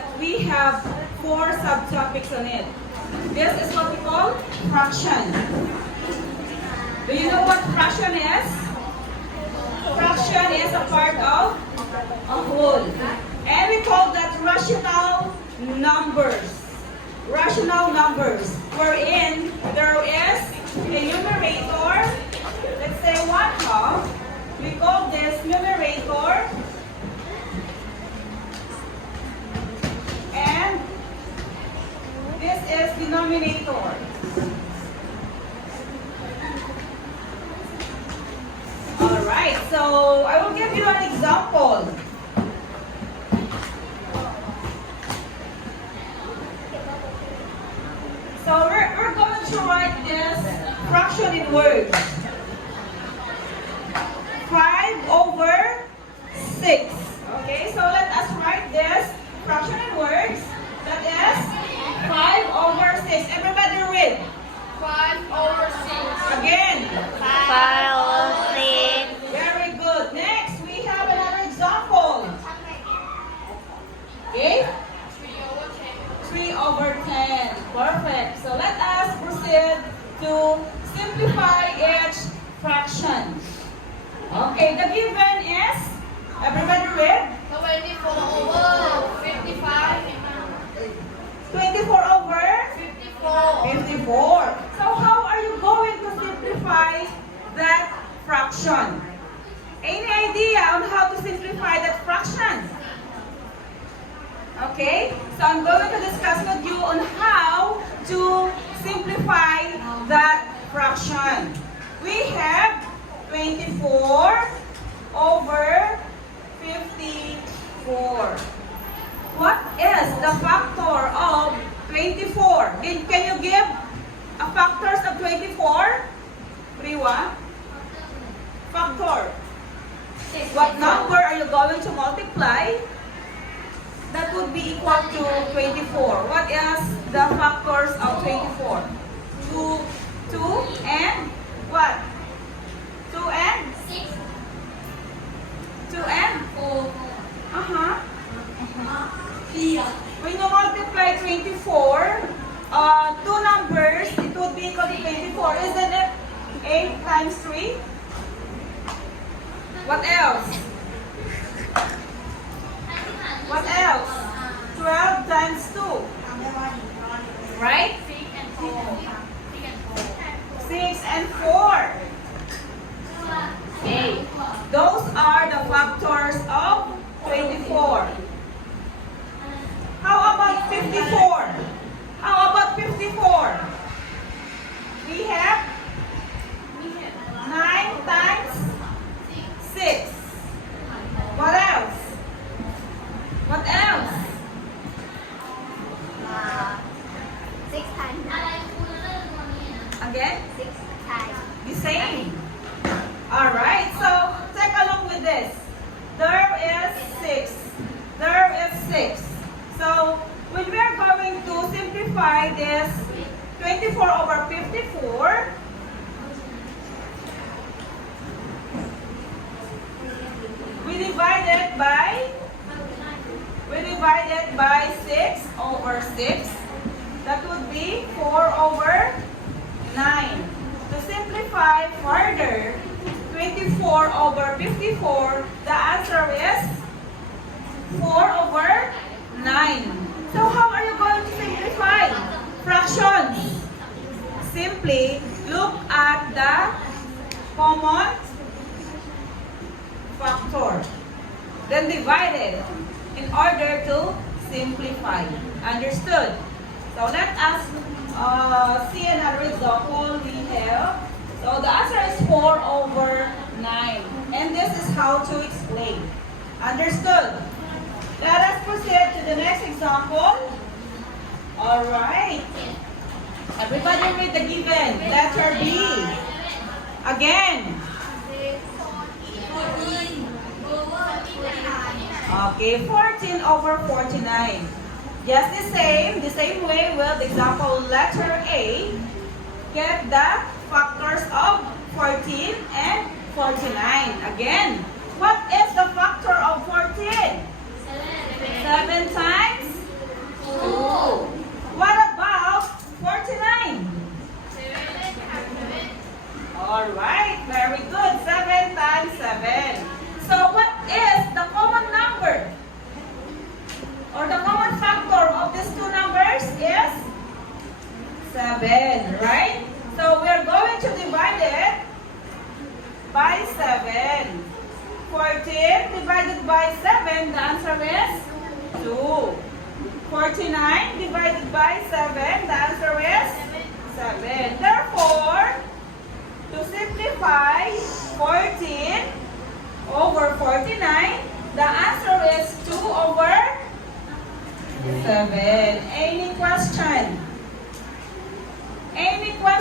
that we have 4 subtopics on it. This is what we call fraction. Do you know what fraction is? Fraction is a part of a whole. And we call that rational numbers. Rational numbers, wherein there is a numerator, let's say 1/2. We call this numerator, and this is denominator. Alright, so I will give you an example. So we're going to write this fraction in words. 5/6. Okay, so let us write this fraction in words. That is 5/6. Everybody read. 5/6. Again. 5/6. Very good. Next, we have another example. Okay? 3/10. Perfect. So let us proceed to simplify each fraction. Okay, the given is, everybody read? 24/55. 24/54. So how are you going to simplify that fraction? Any idea on how to simplify that fraction? Okay, so I'm going to discuss with you on how to simplify that fraction. We have 24/54. What is the factor of 24? Can you give a factors of 24? Priwa? Factor. What number are you going to multiply? That would be equal to 24. What is the factors of 24? 2 and what? 2 and? 6. 2 and? 4. When you multiply 24, two numbers, it would be equal to 24. Isn't it? 8 times 3? What else? What else? 12 times 2. Right? 6 and 4. Okay. Those are the factors of 24. How about 54? How about 54? We have 9 times 6. What else? What else? 6 times. Again? 6 times. The same. Alright, so take a look with this. There is 6. There is 6. So when we are going to simplify this 24/54, we divide it by 6/6. That would be 4/9. To simplify further, 24/54, the answer is 4/9. So how are you going to simplify fractions? Simply look at the common factor. Then divide it in order to simplify. Understood? So let us see another example we have. So the answer is 4/9. And this is how to explain. Understood? Let us proceed to the next example. Alright. Everybody read the given. Letter B. Again. 14/49. Okay, 14/49. Just the same way with example letter A. Get the factors of 14 and 49. Again, what is the factor of 14? 7 times by 7. 14 divided by 7, the answer is 2. 49 divided by 7, the answer is 7. Therefore, to simplify 14 over 49, the answer is 2 over 7. Any question? Any question?